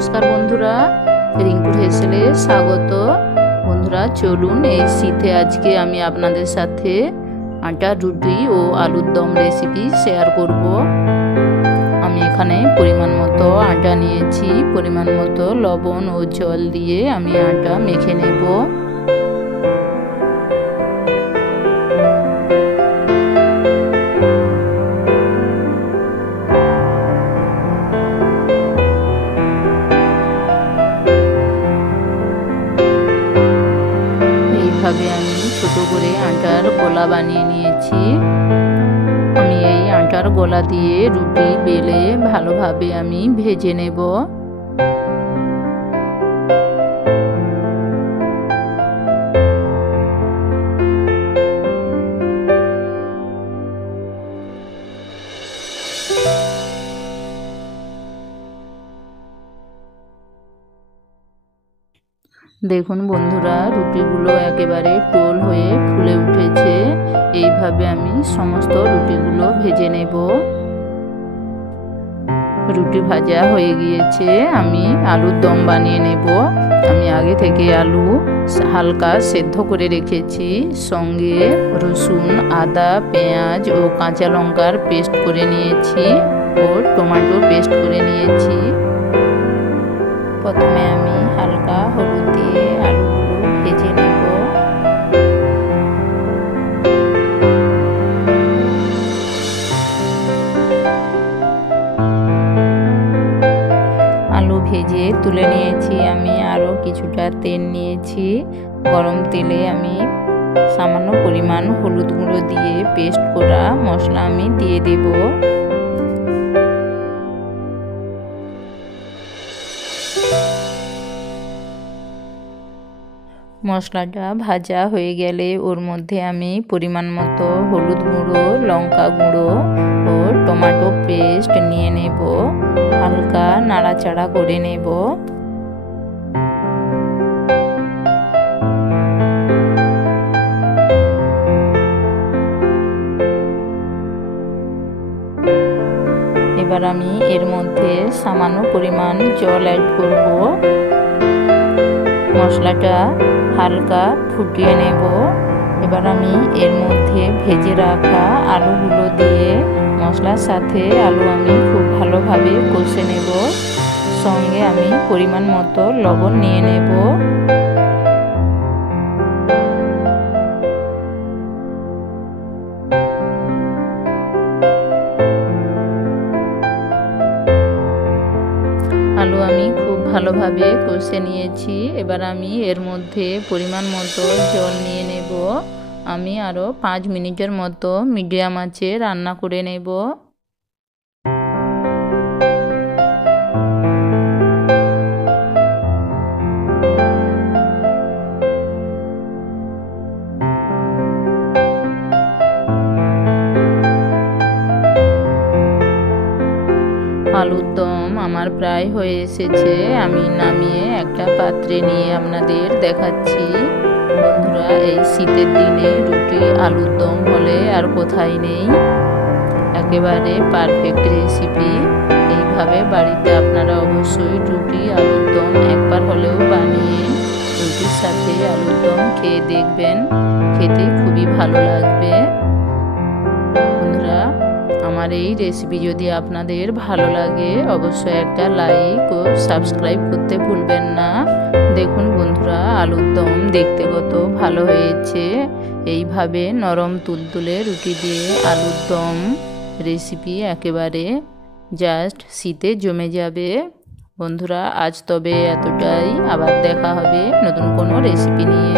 নমস্কার বন্ধুরা, রিঙ্কুর হেসেলে স্বাগত। বন্ধুরা চলুন, এই শীতে আজকে আমি আপনাদের সাথে আটা রুটি ও আলুর দম রেসিপি শেয়ার করব। আমি এখানে পরিমাণ মতো আটা নিয়েছি, পরিমাণ মতো লবণ ও জল দিয়ে আমি আটা মেখে নেব। এইভাবে আমি ছোট করে আটার গোলা বানিয়ে নিয়েছি। আমি এই আটার গোলা দিয়ে রুটি বেলে ভালোভাবে আমি ভেজে নেব। দেখুন বন্ধুরা, রুটিগুলো একেবারে গোল হয়ে ফুলে উঠেছে। এইভাবে আমি সমস্ত রুটিগুলো ভেজে নেব। রুটি ভাজা হয়ে গিয়েছে, আমি আলুর দম বানিয়ে নেব। আমি আগে থেকে আলু হালকা সেদ্ধ করে রেখেছি, সঙ্গে রসুন, আদা, পেঁয়াজ ও কাঁচা লঙ্কার পেস্ট করে নিয়েছি ও টমেটো পেস্ট করে নিয়েছি। প্রথমে আমি হালকা হলুদ দিয়ে আলুগুলো ভেজে নেব। আলু ভেজে তুলে নিয়েছি। আমি আরও কিছুটা তেল নিয়েছি। গরম তেলে আমি সামান্য পরিমাণ হলুদ গুঁড়ো দিয়ে পেস্ট করা মশলা আমি দিয়ে দেব। মশলাটা ভাজা হয়ে গেলে ওর মধ্যে আমি পরিমাণ মতো হলুদ গুঁড়ো, লঙ্কা গুঁড়ো ও টমেটো পেস্ট নিয়ে নেব। হালকা নাড়াচাড়া করে নেব। এবার আমি এর মধ্যে সামান্য পরিমাণ জল অ্যাড করব। মশলাটা হালকা ফুটিয়ে নেব। এবার আমি এর মধ্যে ভেজে রাখা আলুগুলো দিয়ে মশলার সাথে আলু আমি খুব ভালোভাবে কষে নেব। সঙ্গে আমি পরিমাণ মতো লবণ নিয়ে নেব। আলু আমি খুব ভালোভাবে কষে নিয়েছি। এবার আমি এর মধ্যে পরিমাণ মতো জল নিয়ে নেব। আমি আরও 5 মিনিটের মতো মিডিয়াম আঁচে রান্না করে নেব। আলুর দম আমার প্রায় হয়ে এসেছে। আমি নামিয়ে একটা পাত্রে নিয়ে আপনাদের দেখাচ্ছি। বন্ধুরা, এই শীতের দিনে রুটি আলুর দম হলে আর কোথায় নেই। একেবারে পারফেক্ট রেসিপি। এইভাবে বাড়িতে আপনারা অবশ্যই রুটি আলুর দম একবার হলেও বানিয়ে রুটির সাথে আলুর দম খেয়ে দেখবেন, খেতে খুবই ভালো লাগবে। বন্ধুরা, আমার এই রেসিপি যদি আপনাদের ভালো লাগে অবশ্যই একটা লাইক ও সাবস্ক্রাইব করতে ভুলবেন না। দেখুন বন্ধুরা, আলুর দম দেখতে কত ভালো হয়েছে। এইভাবে নরম তুলতুলে রুটি দিয়ে আলুর দম রেসিপি একেবারে জাস্ট শীতে জমে যাবে। বন্ধুরা, আজ তবে এতটাই। আবার দেখা হবে নতুন কোনো রেসিপি নিয়ে।